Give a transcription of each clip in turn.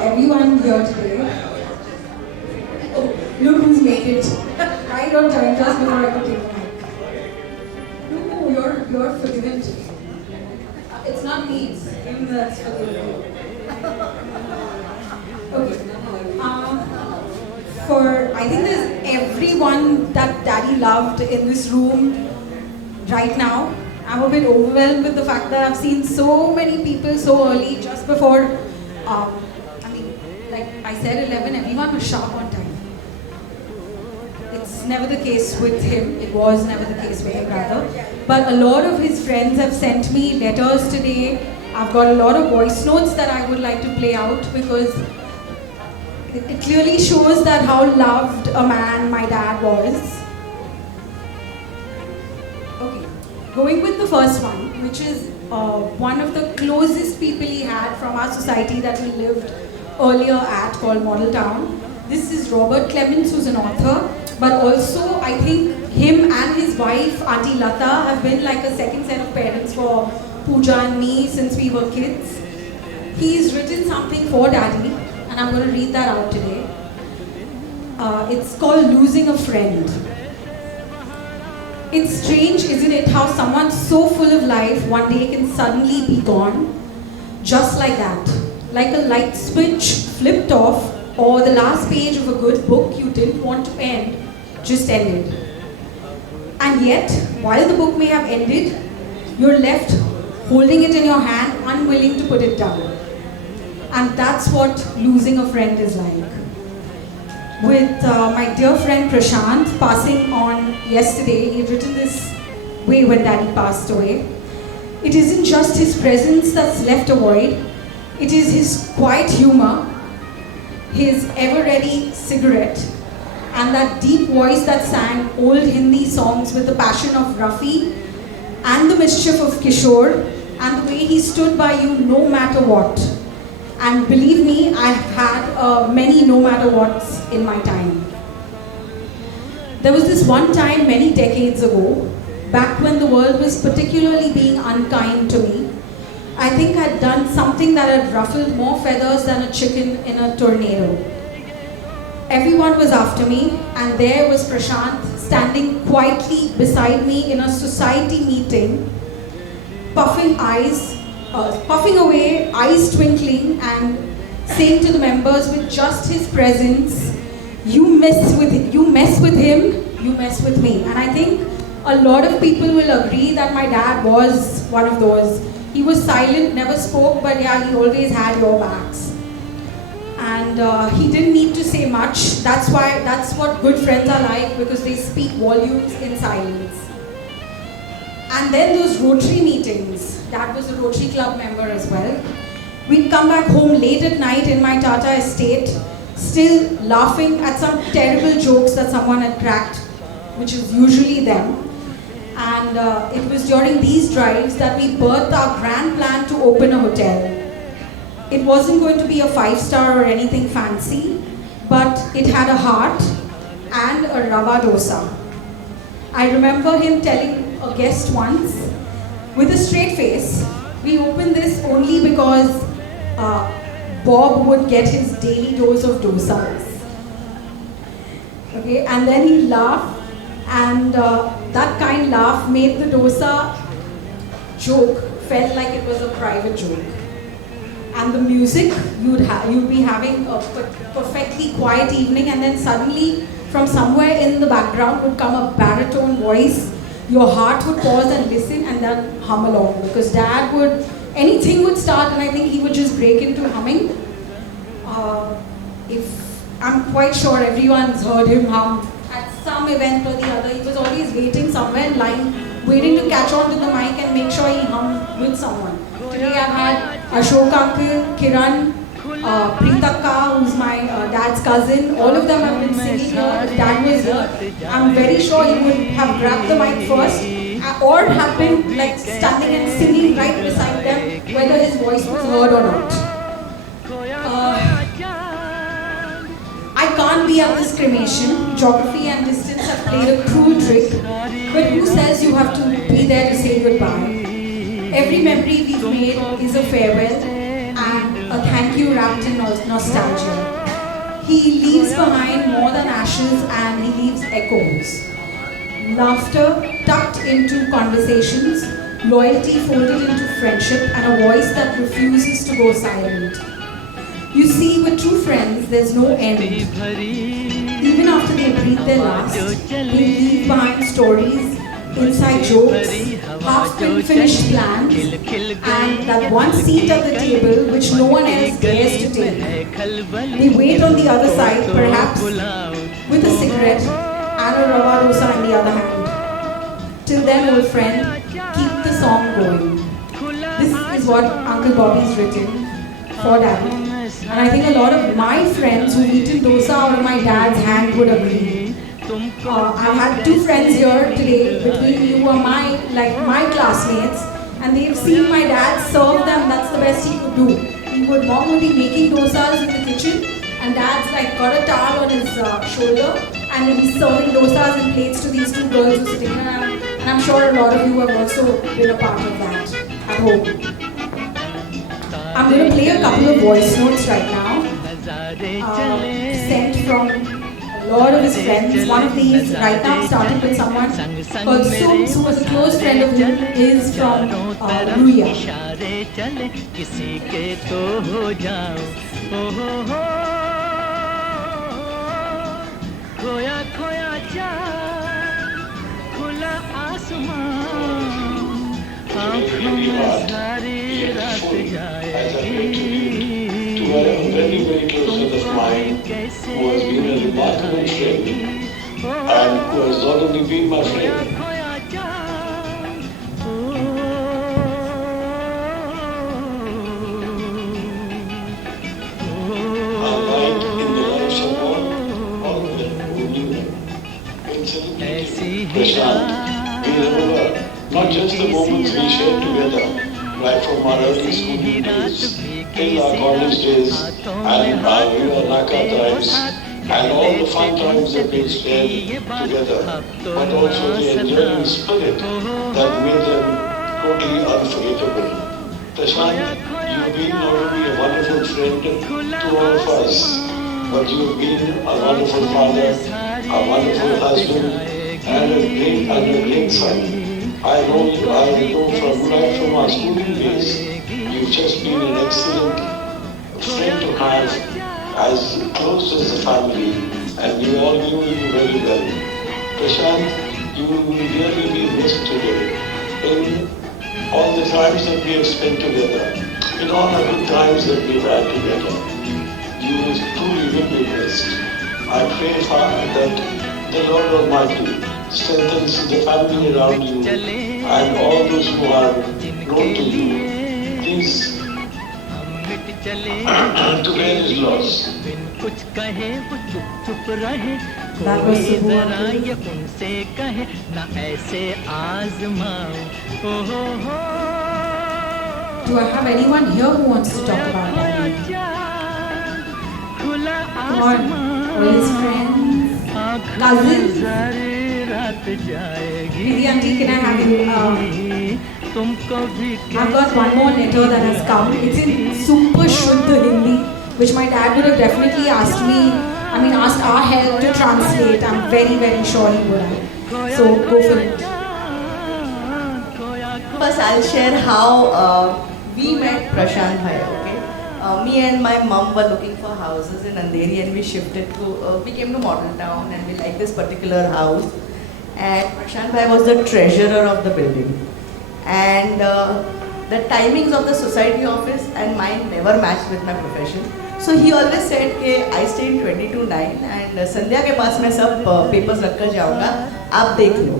everyone here today. Oh, look who's made it. Right on time, just before I could take the mic. No, you're forgiven today. It's not me, it's him that's forgiven. Okay. I think there's everyone that Daddy loved in this room right now. I'm a bit overwhelmed with the fact that I've seen so many people so early, just before, like I said 11, everyone was sharp on time. It's never the case with him, it was never the case with him rather. But a lot of his friends have sent me letters today. I've got a lot of voice notes that I would like to play out because it clearly shows that how loved a man my dad was. Okay, going with the first one, which is one of the closest people he had from our society that we lived earlier at, called Model Town. This is Robert Clements, who's an author, but also I think him and his wife, Auntie Lata, have been like a second set of parents for Pooja and me since we were kids. He's written something for Daddy, and I'm going to read that out today. It's called Losing a Friend. It's strange, isn't it, how someone so full of life one day can suddenly be gone, just like that. Like a light switch flipped off, or the last page of a good book you didn't want to end, just ended. And yet, while the book may have ended, you're left holding it in your hand, unwilling to put it down. And that's what losing a friend is like. With my dear friend Prashant passing on yesterday, he had written this way when Daddy passed away. It isn't just his presence that's left a void, it is his quiet humor, his ever-ready cigarette, and that deep voice that sang old Hindi songs with the passion of Rafi and the mischief of Kishore, and the way he stood by you no matter what. And believe me, I've had many no matter whats in my time. There was this one time many decades ago, back when the world was particularly being unkind to me. I think I'd done something that had ruffled more feathers than a chicken in a tornado. Everyone was after me, and there was Prashant standing quietly beside me in a society meeting, puffing away, eyes twinkling, and saying to the members with just his presence, you mess with him, you mess with me. And I think a lot of people will agree that my dad was one of those. He was silent, never spoke, but yeah, he always had your backs. And he didn't need to say much. That's what good friends are like, because they speak volumes in silence. And then those Rotary meetings. Dad was a Rotary Club member as well. We'd come back home late at night in my Tata estate, still laughing at some terrible jokes that someone had cracked, which is usually them. And it was during these drives that we birthed our grand plan to open a hotel. It wasn't going to be a 5-star or anything fancy, but it had a heart and a rava dosa. I remember him telling a guest once, with a straight face, we opened this only because Bob would get his daily dose of dosas. Okay, and then he laughed, and that kind laugh made the dosa joke felt like it was a private joke. And the music, you'd be having a perfectly quiet evening, and then suddenly from somewhere in the background would come a baritone voice. Your heart would pause and listen and then hum along, because Dad would, anything would start and I think he would just break into humming. I'm quite sure everyone's heard him hum at some event or the other. He was always waiting somewhere in line, waiting to catch on to the mic and make sure he hummed with someone. Today I've had Ashok Uncle, Kiran, Preetaka, who's my dad's cousin. All of them have been singing here. Dad was here. I'm very sure he would have grabbed the mic first, or have been like standing and singing right beside them, whether his voice was heard or not. I can't be at this cremation. Geography and distance have played a cruel trick. But who says you have to be there to say goodbye? Every memory we've made is a farewell and a thank thank you wrapped in nostalgia. He leaves behind more than ashes and he leaves echoes. Laughter tucked into conversations, loyalty folded into friendship, and a voice that refuses to go silent. You see, with true friends, there's no end. Even after they breathe their last, they leave behind stories, inside jokes, half-finished plans, and that one seat at the table which no one else dares to take. They wait on the other side, perhaps with a cigarette and a rava dosa in the other hand. Till then, old friend, keep the song going. This is what Uncle Bobby's written for Dad. And I think a lot of my friends who've eaten dosa out of my dad's hand would agree. I had two friends here today between you are my classmates, and they've seen my dad serve them. That's the best he could do. Mom would be making dosas in the kitchen, and dad's like got a towel on his shoulder, and he's serving dosas in plates to these two girls who are sitting around. And I'm sure a lot of you have also been a part of that at home. I'm going to play a couple of voice notes right now, sent from a lot of his friends. One of these right now started with someone called Sums, who was a close friend of him, is from Ruya. To a very, very close friend of mine who has been a remarkable friend and who has not only been my friend. Unlike in the life someone or only when celebrating Prashant, we remember not just the moments we shared together, right from our early school days till our college days and our Naka times and all the fun times that we spent together, but also the enduring spirit that made them totally unforgettable. Prashant, you've been not only a wonderful friend to all of us, but you've been a wonderful father, a wonderful husband, and a great son. I know from our schooling days, you've just been an excellent friend to have, as close as a family, and you all knew you very well. Prashant, you will really be missed today in all the times that we have spent together, in all the good times that we've had together. You will truly be missed. I pray, Father, that the Lord Almighty strengthens the family around you and all those who are known to you. Please, to bear his loss. That was Do I have anyone here who wants to talk about that? Come on, all his friends, cousins. Didi auntie, can I have you? I've got one more letter that has come. It's in super Shuddha Hindi, which my dad would have definitely asked our help to translate. I'm very, very sure he would have. So go for it. First, I'll share how we met Prashant Bhai, okay? Me and my mom were looking for houses in Andheri and we came to Model Town and we liked this particular house. And Prashant Bhai was the treasurer of the building. And the timings of the society office and mine never matched with my profession. So he always said that I stay in 22-9 and Sandhya ke paas main sab papers rakh kar jaunga, aap dekh lo.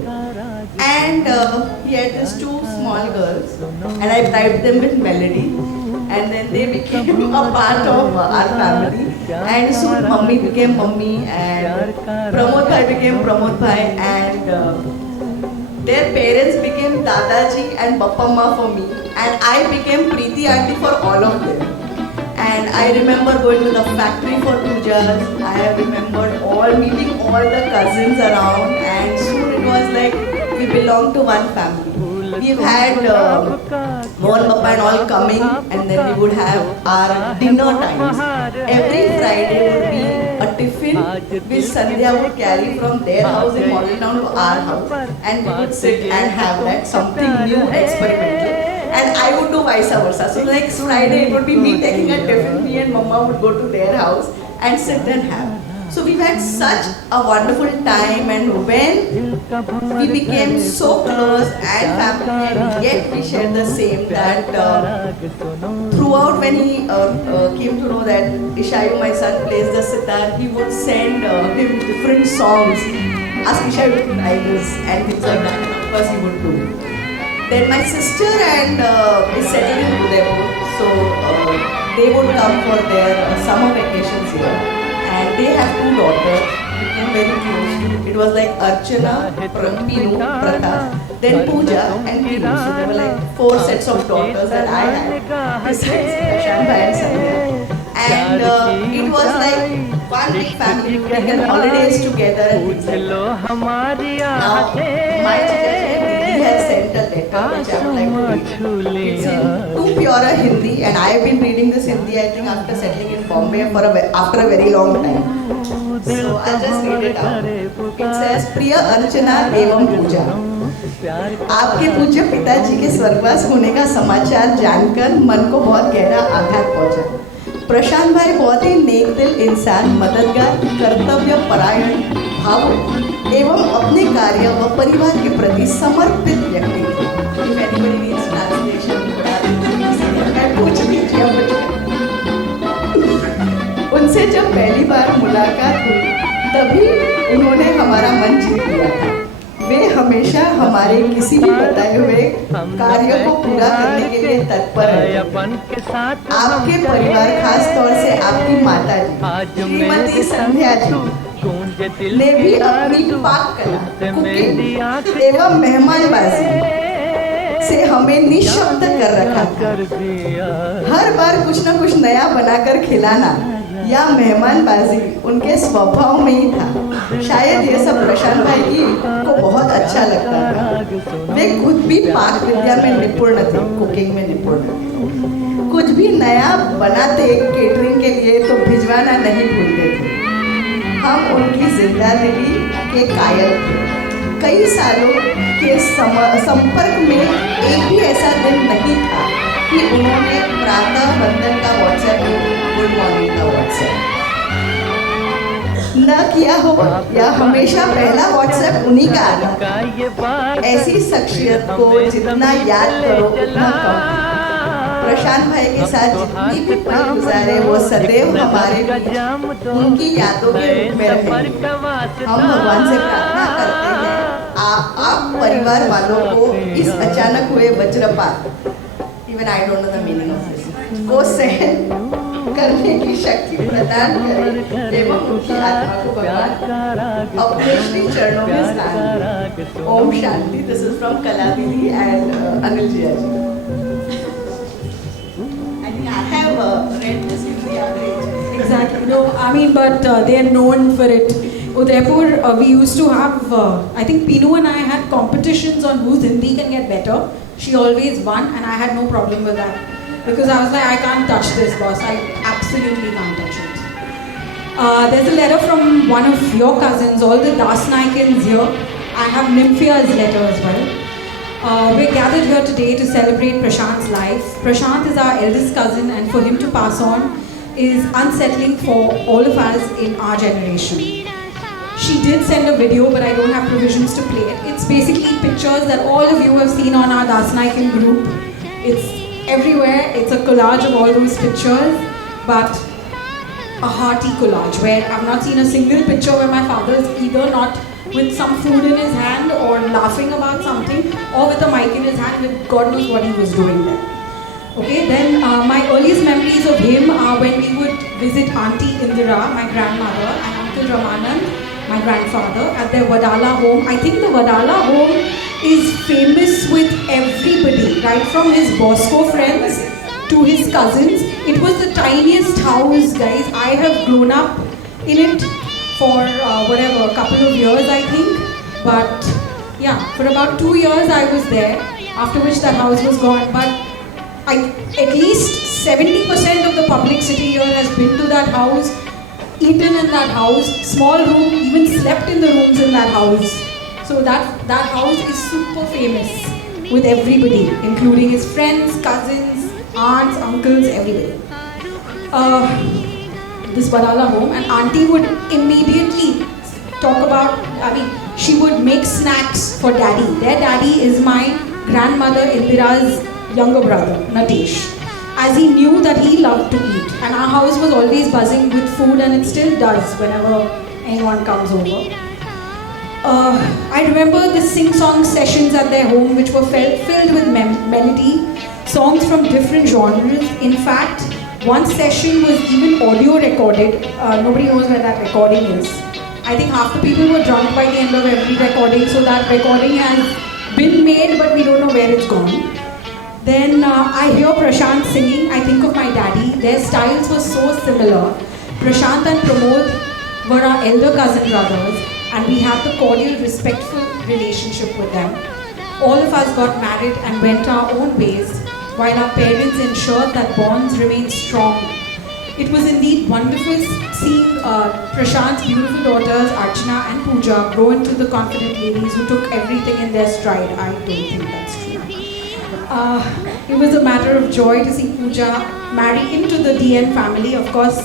And he had these two small girls and I bribed them with Melody. And then they became a part of our family. And soon Mummy became Mummy and Pramod Bhai became Pramod Bhai and their parents became Dadaji and Bappamma for me. And I became Preeti Auntie for all of them. And I remember going to the factory for pujas. I remembered meeting all the cousins around and soon it was like we belong to one family. We've had Mohan Papa and all coming, and then we would have our dinner times. Every Friday would be a tiffin which Sandhya would carry from their house in Model Town to our house, and we would sit and have that something new, experimental. And I would do vice versa. So next Friday it would be me taking a tiffin, me and Mama would go to their house and sit and have. So we've had such a wonderful time, and when we became so close and family, and yet we shared the same, that throughout when he came to know that Ishayu, my son, plays the sitar, he would send him different songs, ask Ishayu to try this and things like that, and of course he would do. Then my sister and is settled in Udaipur, so they would come for their summer vacations here. And they have two daughters, became very close to. It was like Archana, Pinu, Pratha, then Pooja and Pinu. So there were like 4 sets of daughters that I had, besides Prashant Bhai and Sandhya. And it was like one big family, we taken holidays together and things like that. Now, my Didi has sent a letter which I would like to read. It's in too pure a Hindi, and I have been reading this Hindi, I think, after settling in Bombay after a very long time. So I'll just read it out. It says, प्रिय अर्चना एवं पूजा, आपके पूज्य पिताजी के स्वर्गवास होने का समाचार जानकर मन को बहुत गहरा आघात पहुंचा। प्रशांत भाई बहुत ही नेक दिल इंसान, मददगार, कर्तव्य परायण, भावुक एवं अपने कार्य व परिवार के प्रति समर्पित व्यक्ति थे। If anybody needs translation, मैं पूछ लीजिए मुझे। उनसे जब पहली बार मुलाकात हुई, तभी उन्होंने हमारा मन जीत लिया था। वे हमेशा हमारे किसी भी बताए हुए कार्य को पूरा करने के लिए तत्पर है। आपके परिवार, खास तौर से आपकी माता जी, श्रीमती संध्या जी, ने भी अपनी पाक कला, कुकिंग एवं मेहमानबाजी से हमें निःशब्द कर रखा था। हर बार कुछ न कुछ नया बनाकर खिलाना या मेहमानबाजी उनके स्वभाव में ही था। शायद ये सब प्रशांत भाई जी को बहुत अच्छा लगता था। वे खुद भी पाक विद्या में निपुण थे, कुकिंग में निपुण थे। कुछ भी नया बनाते केटरिंग के लिए तो भिजवाना नहीं भूलते थे। हम उनकी जिंदगी के कायल थे। कई सालों के संपर्क में एक भी ऐसा दिन नहीं था कि उन्होंने प्रातः वंदन का व्हाट्सएप, गुड मॉर्निंग का व्हाट्सएप न किया हो, या हमेशा पहला व्हाट्सएप उन्हीं का आता। ऐसी शख्सियत को जितना याद करो उतना कम। प्रशांत भाई के साथ जितनी भी पल गुजारे वो सदैव हमारे बीच उनकी यादों के रूप में रहेंगे। हम भगवान से प्रार्थना करते हैं आप परिवार वालों को इस अचानक हुए वज्रपात, even I don't know the meaning of this, को सहन करने की शक्ति प्रदान करें एवं उनकी आत्मा को भगवान अपने श्री चरणों में स्थान दें। Om Shanti. This is from Kala didi and Anil Jiya ji. I think I have read this in the other age. Exactly. No, I mean, but they are known for it. Udaipur, we used to have, I think Pinu and I had competitions on whose Hindi can get better. She always won, and I had no problem with that. Because I was like, I can't touch this, boss. I absolutely can't touch it. There's a letter from one of your cousins, all the Dasnaikins here. I have Nymphia's letter as well. We're gathered here today to celebrate Prashant's life. Prashant is our eldest cousin, and for him to pass on is unsettling for all of us in our generation. She did send a video, but I don't have provisions to play it. It's basically pictures that all of you have seen on our Dasnaikin group. It's everywhere. It's a collage of all those pictures, but a hearty collage where I've not seen a single picture where my father is either not with some food in his hand or laughing about something, or with a mic in his hand with God knows what he was doing there. Okay, then my earliest memories of him are when we would visit Auntie Indira, my grandmother, and Uncle Ramanand, my grandfather, at their Wadala home. I think the Wadala home is famous with everybody, right from his Bosco friends to his cousins. It was the tiniest house, guys. I have grown up in it for whatever, a couple of years, I think. But yeah, for about 2 years I was there, after which that house was gone. But At least 70% of the public city here has been to that house, eaten in that house, small room, even slept in the rooms in that house. So that house is super famous with everybody, including his friends, cousins, aunts, uncles, everybody. This Badala home, and auntie would immediately talk about, she would make snacks for daddy. Their daddy is my grandmother Indira's younger brother, Natesh. As he knew that he loved to eat, and our house was always buzzing with food, and it still does whenever anyone comes over. I remember the sing-song sessions at their home, which were filled with melody, songs from different genres. In fact, one session was even audio recorded. Nobody knows where that recording is. I think half the people were drunk by the end of every recording, so that recording has been made, but we don't know where it's gone. Then I hear Prashant singing, I think of my daddy. Their styles were so similar. Prashant and Pramod were our elder cousin brothers, and we had the cordial, respectful relationship with them. All of us got married and went our own ways, while our parents ensured that bonds remained strong. It was indeed wonderful seeing Prashant's beautiful daughters, Archana and Pooja, grow into the confident ladies who took everything in their stride. I don't think that's true. It was a matter of joy to see Pooja marry into the DN family. Of course,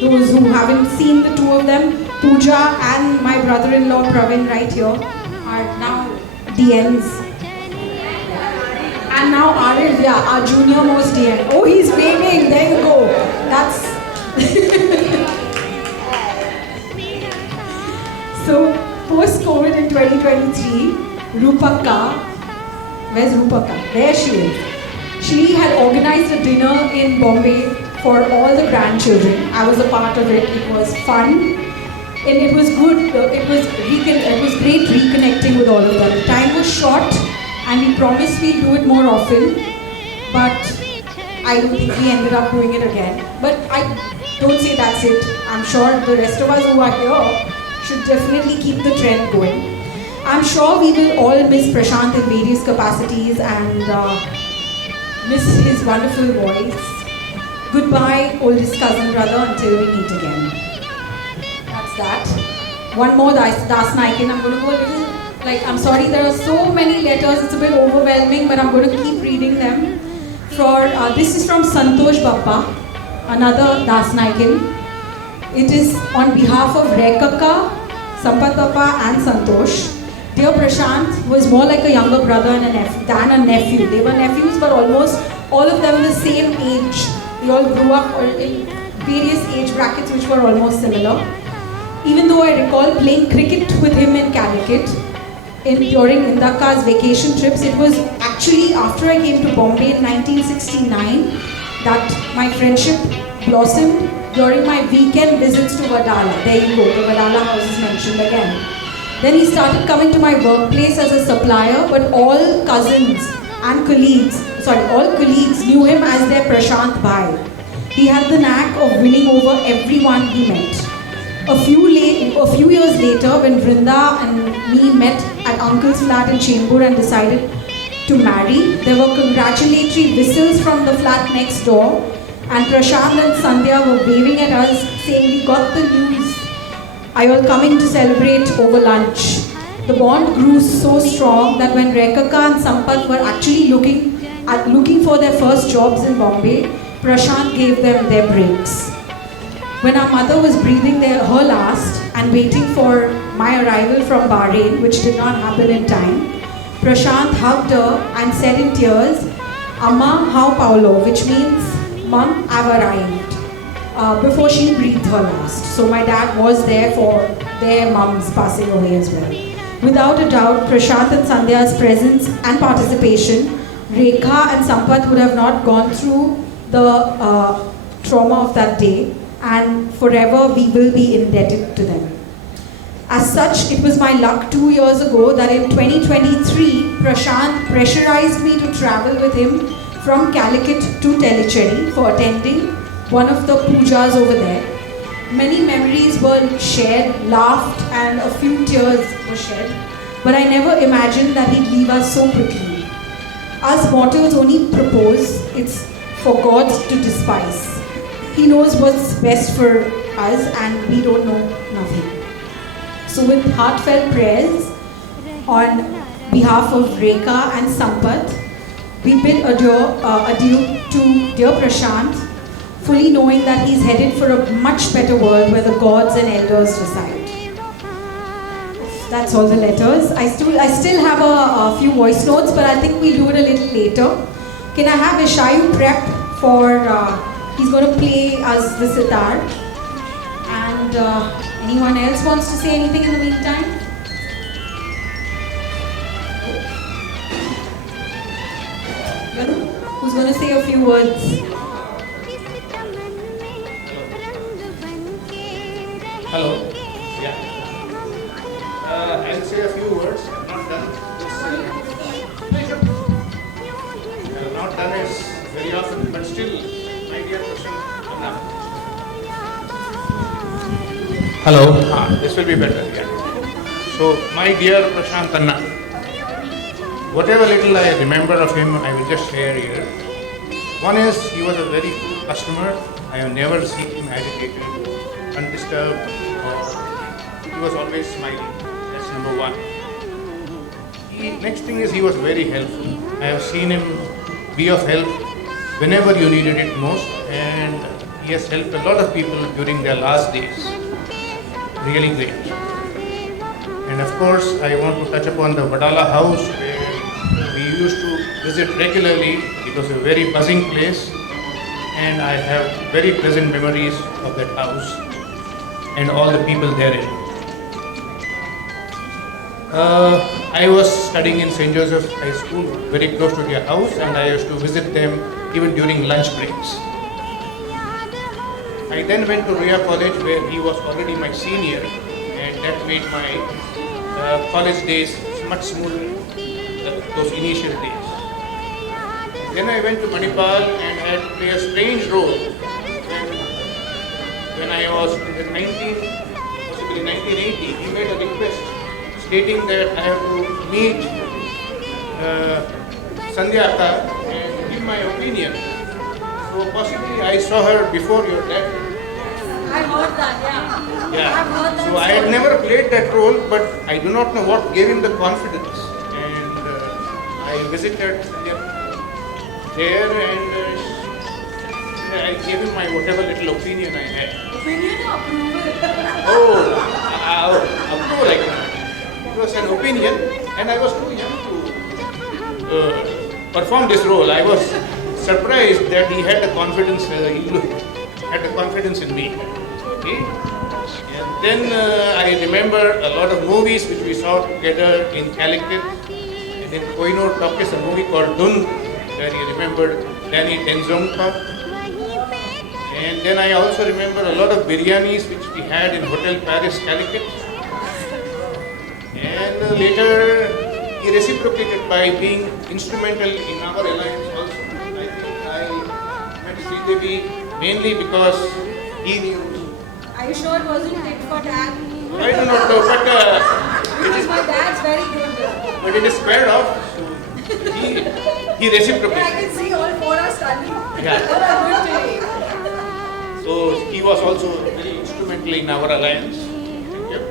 those who haven't seen the two of them, Pooja and my brother-in-law Pravin right here are now DNs. And now Arif, our junior most DN. Oh, he's waving. There you go. That's so post-COVID in 2023, Rupaka, where's Rupaka? There she is. She had organized a dinner in Bombay for all the grandchildren. I was a part of it. It was fun. And it was good. It was great reconnecting with all of them. Time was short, and we promised we'd do it more often. But I don't think we ended up doing it again. But I don't say that's it. I'm sure the rest of us who are here should definitely keep the trend going. I'm sure we will all miss Prashant in various capacities and miss his wonderful voice. Goodbye, oldest cousin brother, until we meet again. That's that. One more Das Naikin. I'm going to go a little, I'm sorry, there are so many letters, it's a bit overwhelming, but I'm going to keep reading them. This is from Santosh Bappa, another Das Naikin. It is on behalf of Rekaka, Sampath Bappa and Santosh. Dear Prashant was more like a younger brother and than a nephew. They were nephews, but almost all of them the same age. They all grew up in various age brackets which were almost similar. Even though I recall playing cricket with him in Calicut during Indaka's vacation trips, it was actually after I came to Bombay in 1969 that my friendship blossomed during my weekend visits to Vadala. There you go, the Vadala house is mentioned again. Then he started coming to my workplace as a supplier, but all colleagues knew him as their Prashant Bhai. He had the knack of winning over everyone he met. A few years later, when Vrinda and me met at Uncle's flat in Chembur and decided to marry, there were congratulatory whistles from the flat next door, and Prashant and Sandhya were waving at us saying, "We got the news. Are you all coming to celebrate over lunch?" The bond grew so strong that when Rekaka and Sampath were actually looking for their first jobs in Bombay, Prashant gave them their breaks. When our mother was breathing her last and waiting for my arrival from Bahrain, which did not happen in time, Prashant hugged her and said in tears, "Amma, how Paulo?" which means, "Mum, I've arrived," before she breathed her last. So my dad was there for their mums passing away as well. Without a doubt, Prashant and Sandhya's presence and participation, Rekha and Sampath would have not gone through the trauma of that day, and forever we will be indebted to them. As such, it was my luck 2 years ago that in 2023, Prashant pressurized me to travel with him from Calicut to Tellicherry for attending one of the pujas over there. Many memories were shared, laughed, and a few tears were shed, but I never imagined that he'd leave us so quickly. Us mortals only propose, it's for God to despise. He knows what's best for us and we don't know nothing. So with heartfelt prayers on behalf of Rekha and Sampath, we bid adieu to dear Prashant, fully knowing that he's headed for a much better world where the gods and elders reside. That's all the letters. I still have a few voice notes, but I think we'll do it a little later. Can I have Ishayu prep for, he's going to play us the sitar. And anyone else wants to say anything in the meantime? Who's going to say a few words? Hello. Yeah. I'll say a few words. I've not done this. I've not done this very often, but still, my dear person. Hello. This will be better. Yeah. So, my dear Prashant Anna, whatever little I remember of him, I will just share here. One is, he was a very good customer. I have never seen him agitated, undisturbed, or he was always smiling. That's number one. Next thing is, he was very helpful. I have seen him be of help whenever you needed it most, and he has helped a lot of people during their last days. Really great. And of course, I want to touch upon the Vadala house where we used to visit regularly. It was a very buzzing place, and I have very pleasant memories of that house and all the people therein. I was studying in St. Joseph's High School, very close to their house, and I used to visit them even during lunch breaks. I then went to Ria College, where he was already my senior, and that made my college days much smoother, those initial days. Then I went to Manipal and had to play a strange role when I was in 1980. He made a request stating that I have to meet Sandhya Akka and give my opinion. So possibly I saw her before your dad. I heard that, yeah. Yeah. I've heard that. So I had never played that role, but I do not know what gave him the confidence. And I visited there and I gave him my whatever little opinion I had. Opinion or approval? Approval I cannot. It was an opinion, and I was too young to perform this role. I was surprised that he had the confidence. Had the confidence in me. Okay. And then I remember a lot of movies which we saw together in Calicut. And in Kohinoor Talkies, a movie called Dun, where he remembered Danny Tenzongpa. And then I also remember a lot of biryanis which we had in Hotel Paris, Calicut. And later he reciprocated by being instrumental in our alliance also. I think I met Sridevi mainly because he knew. Are you sure it wasn't tit for tat? I do not know, but Because my dad's very good. but it is squared off. So he reciprocated. I can see all four are standing. Yeah. All are good today. So he was also very instrumental in our alliance. Yep.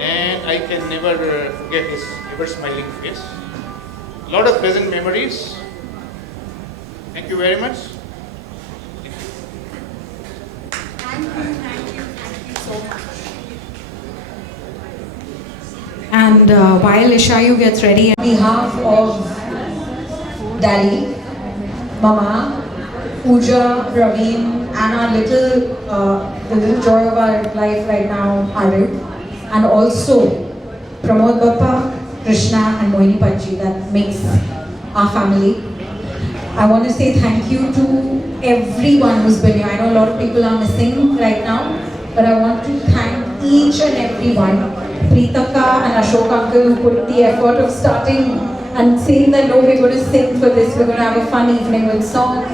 And I can never forget his ever smiling face. A lot of pleasant memories. Thank you very much. Thank you so much. And while Ishayu gets ready, on behalf of Daddy, Mama, Pooja, Praveen, and our the little joy of our life right now, Arif, and also Pramod Bappa, Krishna, and Mohini Pachi, that makes our family. I want to say thank you to everyone who's been here. I know a lot of people are missing right now, but I want to thank each and everyone. Preetaka and Ashok uncle who put the effort of starting and saying that no, we're going to sing for this, we're going to have a fun evening with songs.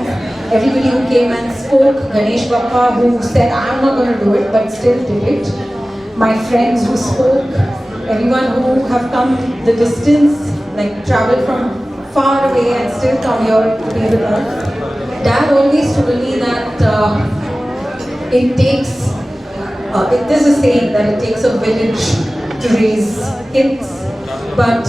Everybody who came and spoke, Ganesh Bappa who said I'm not going to do it but still did it. My friends who spoke, everyone who have come the distance, like traveled from far away and still come here to be with us. Dad always told me that it takes, there's a saying that it takes a village to raise kids, but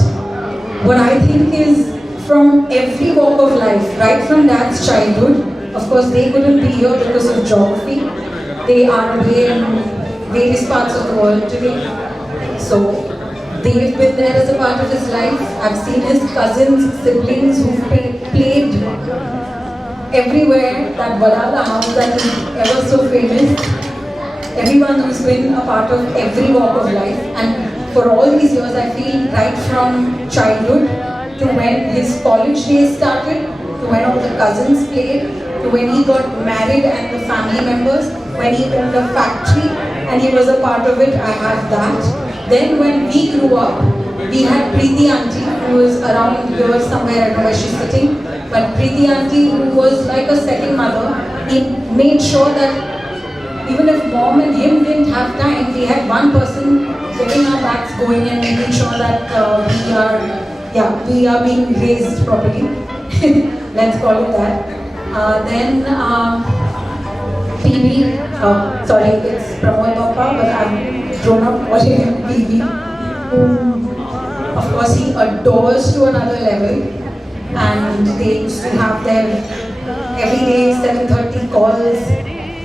what I think is from every walk of life, right from Dad's childhood, of course they couldn't be here because of geography. They are away in various parts of the world today. So they've been there as a part of his life. I've seen his cousins, siblings who've played everywhere. That Balala house that is ever so famous. Everyone who's been a part of every walk of life. And for all these years, I feel right from childhood to when his college days started, to when all the cousins played, to when he got married and the family members, when he owned a factory and he was a part of it, I have that. Then when we grew up, we had Preeti auntie who was around here somewhere, I don't know where she's sitting, but Preeti auntie who was like a second mother, he made sure that even if mom and him didn't have time, we had one person getting our backs going and making sure that we are being raised properly. Let's call it that. Then PB, sorry, it's Pramod Papa, but I've grown up calling him PB, who, of course, he adores to another level. And they used to have their everyday 7:30 calls,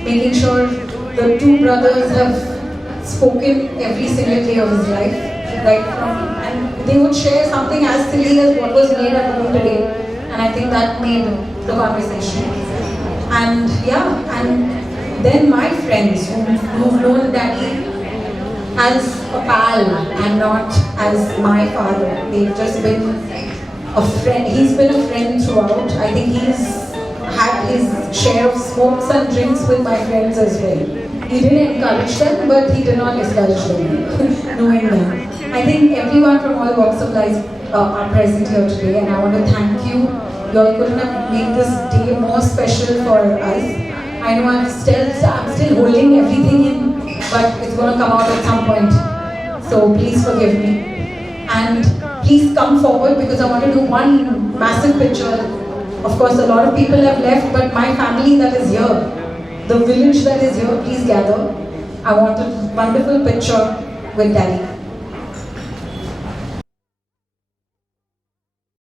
making sure the two brothers have spoken every single day of his life, right from, and they would share something as silly as what was made at home today, and I think that made the conversation. And yeah, and then my friends who've known Daddy as a pal and not as my father, they've just been a friend. He's been a friend throughout. I think he's had his share of smokes and drinks with my friends as well. He didn't encourage them, but he did not discourage them, knowing that. I think everyone from all walks of life are present here today, and I want to thank you. You all couldn't have made this day more special for us. I know I'm still holding everything in, but it's going to come out at some point. So please forgive me. And please come forward because I want to do one massive picture. Of course, a lot of people have left, but my family that is here, the village that is here, please gather. I want a wonderful picture with Daddy.